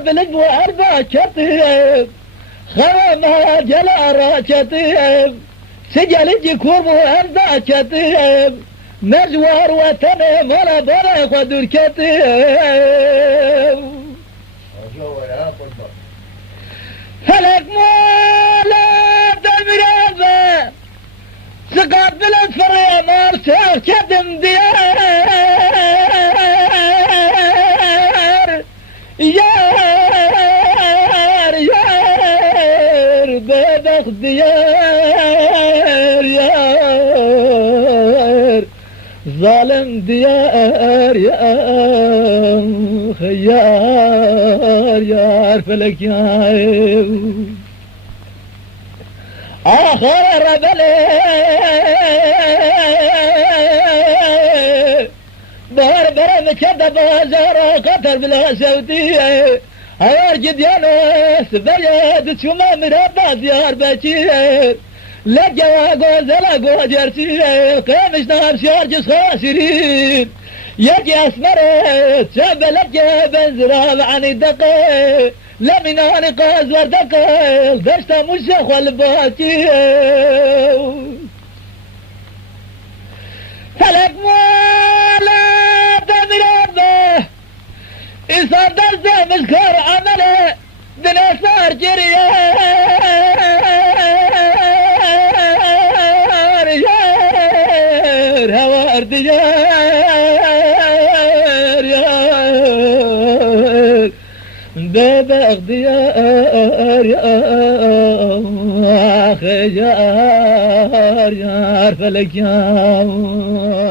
بلد واربع كتب خرما جلا راكتب سجل كور واربع كتب مجوار وطن ملا بلا قدر كتب هلك مولا دمرابة سقط بلد فريا مارسال كدم ديار يار بدخ ديار يار ظالم ديار يار يار فلك يار آخر ربلي بار برم كده بازار قطر بلا سعودية هيار جديانوس بياد شما مرابا ديار بشير لجوا غوزلا غوجر سير قامش نار شارجس خاسرين يجي اسمرت شبلك بنزراب عن الدقيق لمن انا قاز وردقيق دشت مشخ والباكي فلك مولا دمرابه إصار درسه مشكر عمله دنا صار جريار يار هوار ديار يار بابا ديار يا أخي يار يار فلك يار